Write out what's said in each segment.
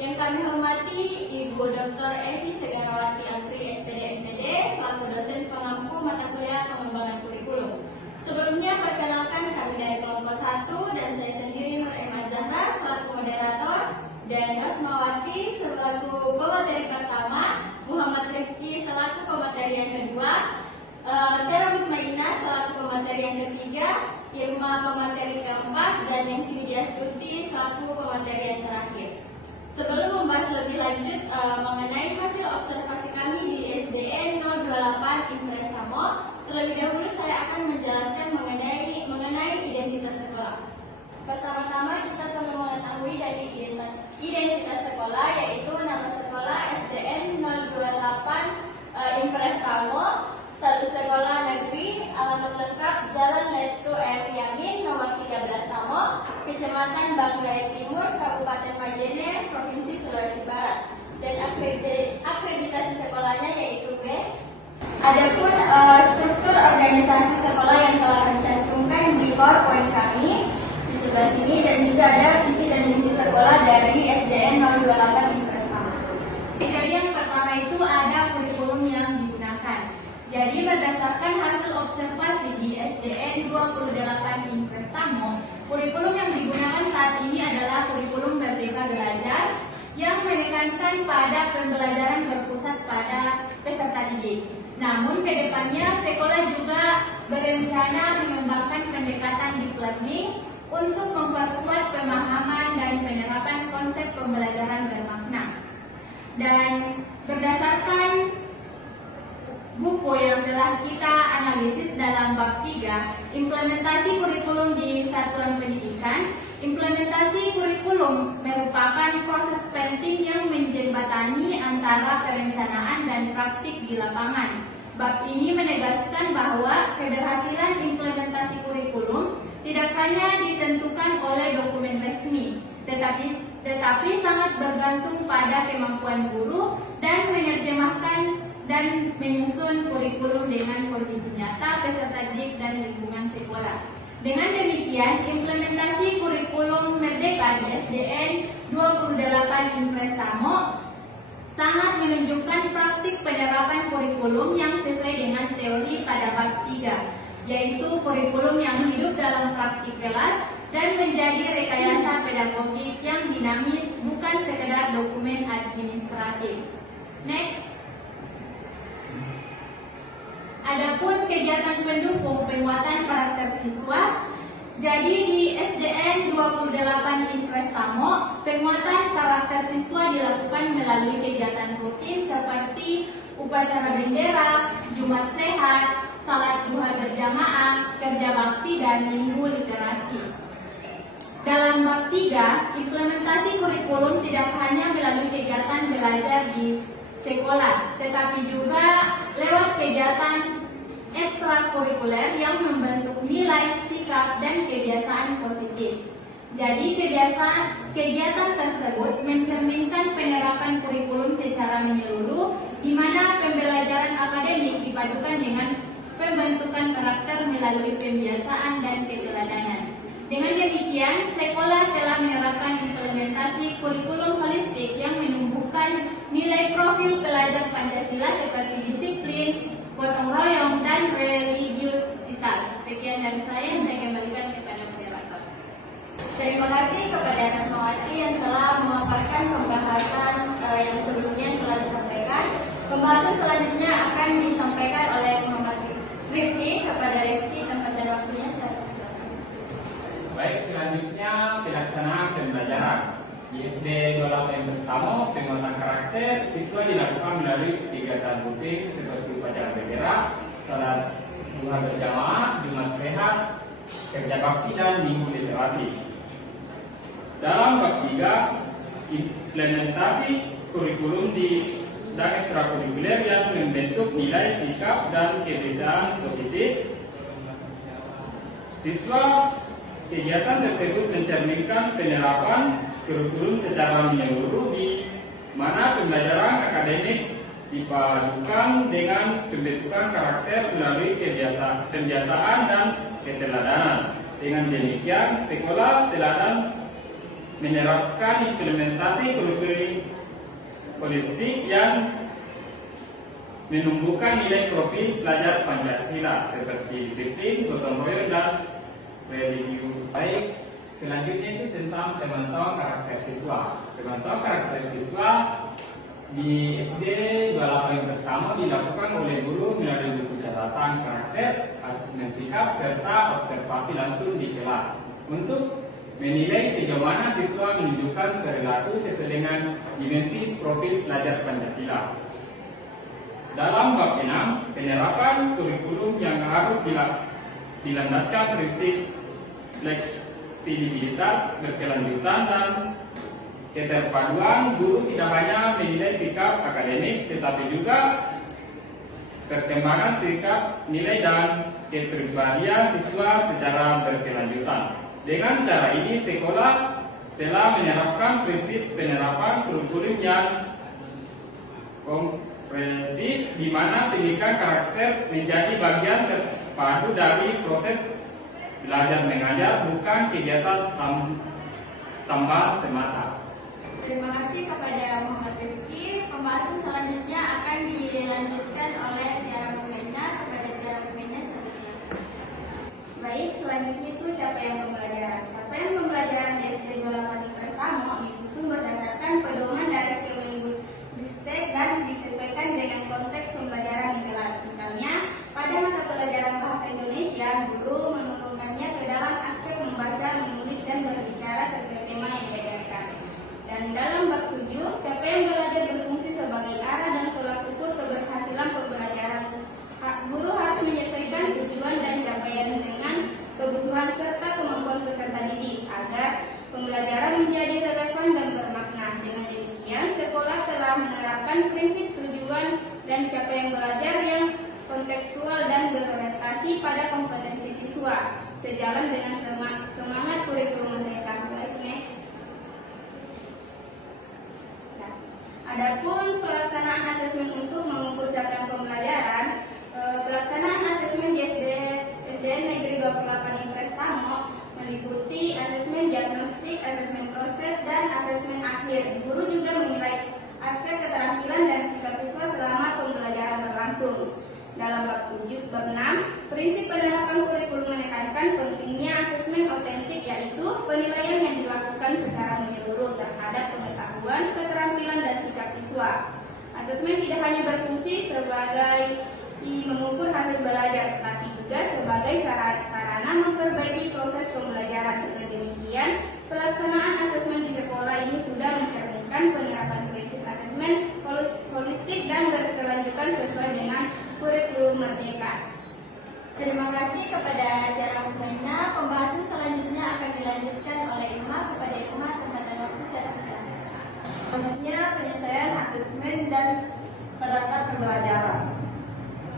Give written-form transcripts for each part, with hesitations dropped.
Yang kami hormati Ibu Dr. Evi Segarawati Amri, SPD MPD, selaku dosen pengampu mata kuliah pengembangan kurikulum. Sebelumnya perkenalkan kami dari kelompok 1 dan saya sendiri Nur Emma Zahra selaku moderator dan Rasmawati selaku pemateri pertama, Muhammad Rifki selaku pemateri yang kedua, Tera Mutmainah selaku pemateri yang ketiga, Irma pemateri keempat, dan yang Widya Stuti selaku pemateri yang terakhir. Sebelum membahas lebih lanjut mengenai hasil observasi kami di SDN 028 Imprestamo, terlebih dahulu saya akan menjelaskan mengenai identitas sekolah. Pertama-tama kita perlu mengetahui dari identitas sekolah, yaitu nama sekolah SDN 028 Imprestamo, status sekolah negeri, alamat lengkap Jalan Letu M. Yamin, nomor 13 Tamo, Kecamatan Banggai Timur, Kabupaten Majene, Provinsi Sulawesi Barat. Dan akreditasi sekolahnya yaitu B. Adapun struktur organisasi sekolah yang telah tercantumkan di PowerPoint kami di sebelah sini, dan juga ada visi dan misi sekolah dari SDN 028 Imprestamo. Jadi yang pertama itu ada kurikulum yang digunakan. Jadi berdasarkan hasil observasi di SDN 28 Imprestamo, kurikulum yang digunakan saat ini adalah kurikulum Merdeka Belajar yang menekankan pada pembelajaran berpusat pada peserta didik. Namun kedepannya sekolah juga berencana mengembangkan pendekatan deep learning untuk memperkuat pemahaman dan penerapan konsep pembelajaran bermakna. Dan berdasarkan buku yang telah kita analisis dalam bab 3, implementasi kurikulum di satuan pendidikan, implementasi kurikulum merupakan proses penting yang menjembatani antara perencanaan dan praktik di lapangan. Bab ini menegaskan bahwa keberhasilan implementasi kurikulum tidak hanya ditentukan oleh dokumen resmi, tetapi sangat bergantung pada kemampuan guru dan menerjemahkan dan menyusun kurikulum dengan kondisi nyata peserta didik dan lingkungan sekolah. Dengan demikian, implementasi kurikulum Merdeka di SDN 28 Imprestamo sangat menunjukkan praktik penerapan kurikulum yang sesuai dengan teori pada bab 3, yaitu kurikulum yang hidup dalam praktik kelas dan menjadi rekayasa pedagogik yang dinamis, bukan sekedar dokumen administratif. Next. Adapun kegiatan pendukung penguatan karakter siswa, jadi di SDN 28 Imprestamo, penguatan karakter siswa dilakukan melalui kegiatan rutin seperti upacara bendera, Jumat Sehat, salat duha berjamaah, kerja bakti, dan minggu literasi. Dalam bab 3, implementasi kurikulum tidak hanya melalui kegiatan belajar di sekolah, tetapi juga lewat kegiatan ekstrakurikuler yang membentuk nilai, sikap, dan kebiasaan positif. Jadi kegiatan tersebut mencerminkan penerapan kurikulum secara menyeluruh, di mana pembelajaran akademik dipadukan dengan pembentukan karakter melalui pembiasaan dan keteladanan. Dengan demikian, sekolah telah menerapkan implementasi kurikulum holistik yang menumbuhkan nilai profil pelajar Pancasila seperti disiplin, gotong royong, dan religiusitas. Sekian dari saya kembalikan kepada moderator. Terima kasih kepada Rasmawati yang telah memaparkan pembahasan yang sebelumnya telah disampaikan. Pembahasan selanjutnya akan disampaikan oleh Muhammad Rifki. Kepada Rifki, tempat dan waktunya saya persilakan. Baik, selanjutnya pelaksanaan pembelajaran. Di SD 28 Imprestamo, penguatan karakter siswa dilakukan melalui kegiatan rutin seperti upacara bendera, salat duha berjamaah, Jumat Sehat, kerja bakti, dan minggu literasi. Dalam bab 3, implementasi kurikulum dan ekstrakurikuler yang membentuk nilai, sikap, dan kebiasaan positif. Siswa kegiatan tersebut mencerminkan penerapan kurikulum secara menyeluruh, di mana pembelajaran akademik dipadukan dengan pembentukan karakter melalui pembiasaan dan keteladanan. Dengan demikian, sekolah teladan menerapkan implementasi kurikulum holistik yang menumbuhkan nilai profil pelajar Pancasila seperti disiplin, gotong royong, dan religius. Baik, selanjutnya itu tentang pemantauan karakter siswa. Pemantauan karakter siswa di SD 28 pertama dilakukan oleh guru melalui buku catatan karakter, asesmen sikap, serta observasi langsung di kelas untuk menilai sejauh mana siswa menunjukkan perilaku sesuai dengan dimensi profil pelajar Pancasila. Dalam bab 6, penerapan kurikulum yang harus dilandaskan prinsip fleksibilitas, berkelanjutan, dan keterpaduan. Guru tidak hanya menilai sikap akademik, tetapi juga perkembangan sikap, nilai, dan kepribadian siswa secara berkelanjutan. Dengan cara ini, sekolah telah menerapkan prinsip penerapan kurikulum yang komprehensif, di mana pendidikan karakter menjadi bagian terpadu dari proses belajar mengajar, bukan kegiatan tambahan semata. Terima kasih kepada Muhammad Rifki. Pembahasan selanjutnya akan dilanjutkan oleh Tiara Pemaina. Kepada Tiara Pemaina, Baik, selanjutnya itu capaian pembelajaran. Capaian pembelajaran di SD 28 Persamo disusun berdasarkan pedoman dari Kemendikbud dan disesuaikan dengan konteks pembelajaran di kelas. Misalnya, pada mata pelajaran bahasa Indonesia, guru menurunkannya ke dalam aspek membaca, menulis, dan berbicara sesuai tema yang diajarkan. Dan dalam bab 7, capaian belajar berfungsi sebagai arah dan tolak ukur keberhasilan pembelajaran. Guru harus menyesuaikan tujuan dan capaian dengan kebutuhan serta kemampuan peserta didik agar pembelajaran menjadi relevan dan bermakna. Dengan demikian, sekolah telah menerapkan prinsip tujuan dan capaian belajar yang kontekstual dan berorientasi pada kompetensi siswa, sejalan dengan semangat kurikulum mereka. Baik, next. Adapun pelaksanaan asesmen untuk mengukur capaian pembelajaran, pelaksanaan asesmen di SDN Negeri 28 Impres Tamo meliputi asesmen diagnostik, asesmen proses, dan asesmen akhir. Guru juga menilai aspek keterampilan dan sikap siswa selama pembelajaran berlangsung. Dalam bab 6, prinsip penerapan kurikulum menekankan pentingnya asesmen otentik, yaitu penilaian yang dilakukan secara menyeluruh terhadap pengetahuan, keterampilan, dan sikap siswa. Asesmen tidak hanya berfungsi sebagai mengukur hasil belajar, tetapi juga sebagai sarana memperbaiki proses pembelajaran. Dengan demikian, pelaksanaan asesmen di sekolah ini sudah mencerminkan penerapan prinsip asesmen holistik dan berkelanjutan sesuai dengan kurikulum Merdeka. Terima kasih kepada Tiara Pemaina. Pembahasan selanjutnya akan dilanjutkan oleh Irma. Kepada Irma, terhadap waktu saya persilakan. Selanjutnya, penyesuaian asesmen dan perangkat pembelajaran.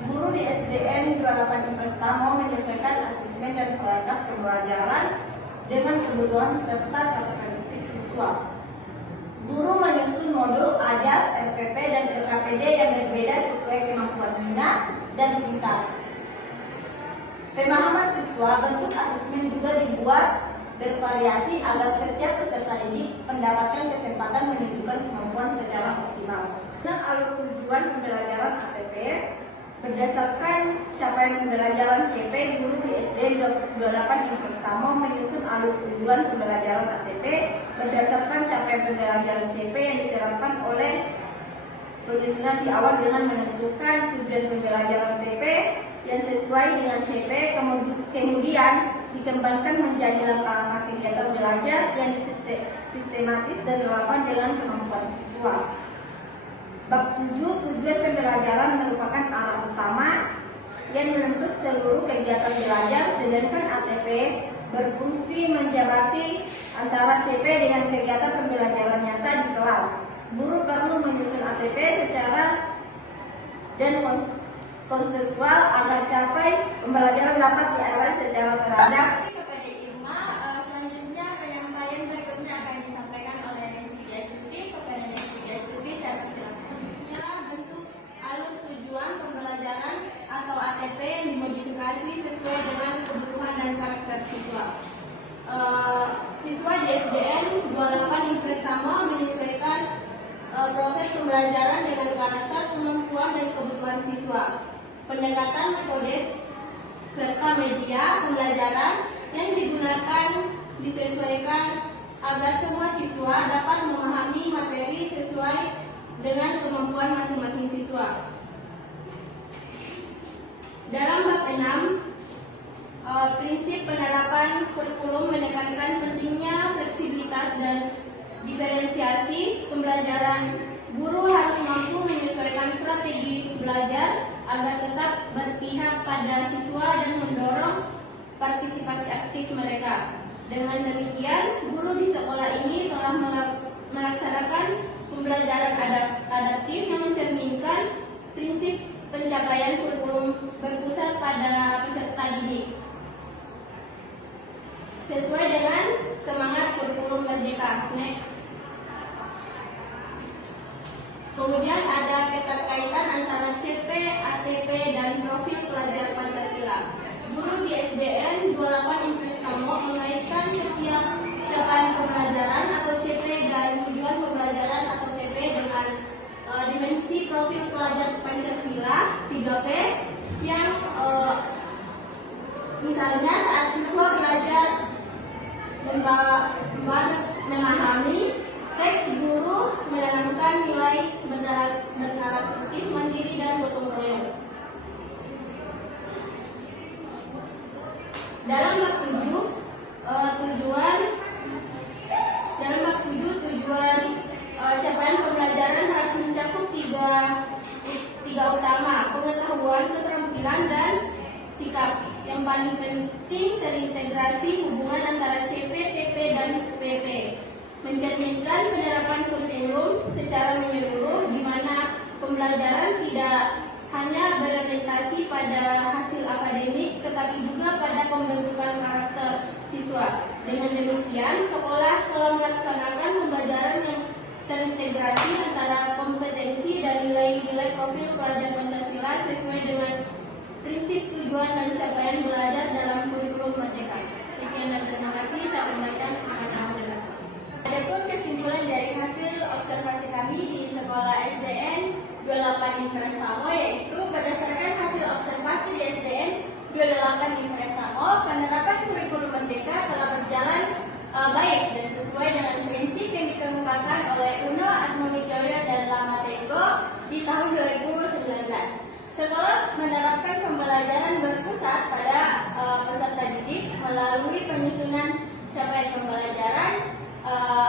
Guru di SDN 28 Impres Tamo menyesuaikan asesmen dan perangkat pembelajaran dengan kebutuhan serta karakteristik siswa. Guru menyusun modul ajar, RPP, dan LKPD yang berbeda sesuai kemampuan minat dan tingkat. Pemahaman siswa, bentuk asesmen juga dibuat bervariasi agar setiap peserta didik mendapatkan kesempatan menunjukkan kemampuan secara optimal. Dan alur tujuan pembelajaran ATP berdasarkan capaian pembelajaran CP, guru di SD 28 Impres Tamo menyusun alur tujuan pembelajaran ATP berdasarkan capaian pembelajaran CP yang diterapkan oleh penyusunan di awal dengan menentukan tujuan pembelajaran PP yang sesuai dengan CP, kemudian dikembangkan menjadi langkah-langkah kegiatan belajar yang sistematis dan relevan dengan kemampuan siswa. Bab 7, tujuan pembelajaran merupakan arah utama yang menuntut seluruh kegiatan belajar, sedangkan ATP berfungsi menjabati antara CP dengan kegiatan pembelajaran nyata di kelas. Guru perlu menyusun ATP secara dan konseptual agar capai pembelajaran dapat diarahkan secara terhadap. Kepada Irma, selanjutnya penyampaian berikutnya akan disampaikan oleh Desi Astuti. Kepada Desi Astuti, saya persilakan. Bentuk alur tujuan pembelajaran atau ATP yang dimodifikasi sesuai dengan kebutuhan dan karakter siswa. Siswa di SDN 28 pembelajaran dengan karakter, kemampuan, dan kebutuhan siswa. Pendekatan metode serta media pembelajaran yang digunakan disesuaikan agar semua siswa dapat memahami materi sesuai dengan kemampuan masing-masing siswa. Dalam bab 6, prinsip penerapan kurikulum menekankan pentingnya fleksibilitas dan diferensiasi pembelajaran. Guru harus mampu menyesuaikan strategi belajar agar tetap berpihak pada siswa dan mendorong partisipasi aktif mereka. Dengan demikian, guru di sekolah ini telah melaksanakan pembelajaran adaptif yang mencerminkan prinsip pencapaian kurikulum berpusat pada peserta didik sesuai dengan semangat kurikulum merdeka. Next. Kemudian ada keterkaitan antara CP, ATP, dan profil pelajar Pancasila. Guru di SDN 28 Impres Tamo mengaitkan setiap capaian pembelajaran atau CP dan tujuan pembelajaran atau TP dengan dimensi profil pelajar Pancasila 3P yang misalnya saat siswa belajar memahami teks, guru menanamkan nilai bernalar kritis, mandiri, dan gotong royong. Dalam bab 7 tujuan capaian pembelajaran harus mencakup tiga utama: pengetahuan, keterampilan, dan sikap. Yang paling penting terintegrasi hubungan antara CP, TP, dan PP, mencerminkan penerapan kurikulum secara menyeluruh di mana pembelajaran tidak hanya berorientasi pada hasil akademik tetapi juga pada pembentukan karakter siswa. Dengan demikian, sekolah telah melaksanakan pembelajaran yang terintegrasi antara kompetensi dan nilai-nilai profil pelajar Pancasila sesuai dengan prinsip, tujuan, dan capaian belajar dalam kurikulum merdeka. Sekian dan terima kasih. Saya kembalikan kepada Anda. Adapun kesimpulan dari hasil observasi kami di sekolah SDN 28 Impres Tamo, yaitu berdasarkan hasil observasi di SDN 28 Impres Tamo, penerapan kurikulum merdeka telah berjalan baik dan sesuai dengan prinsip yang dikemukakan oleh Uno, Atmowijoyo, dan Lama Tenggo di tahun 2019. Sekolah menerapkan pembelajaran berpusat pada peserta didik melalui penyusunan capaian pembelajaran,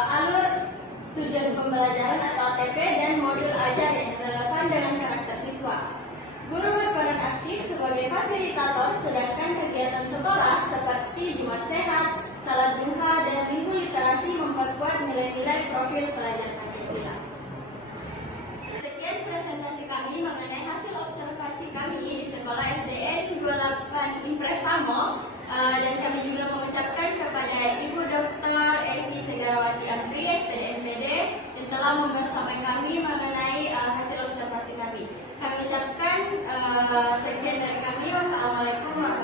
alur tujuan pembelajaran atau ATP, dan modul ajar yang relevan dengan karakter siswa. Guru berperan aktif sebagai fasilitator, sedangkan kegiatan sekolah seperti Jumat Sehat, Salat Duha, dan Minggu Literasi memperkuat nilai-nilai profil pelajar Pancasila. Sekian presentasi kami mengenai hasil observasi kami di sekolah SDN 28 Impres Tamo, dan kami juga mengucapkan kepada Ibu Dr. Evi Segarawati Amri, SPD-NPD, yang telah membersamai kami mengenai hasil observasi kami. Kami ucapkan sekian dari kami. Wassalamualaikum warahmatullahi wabarakatuh.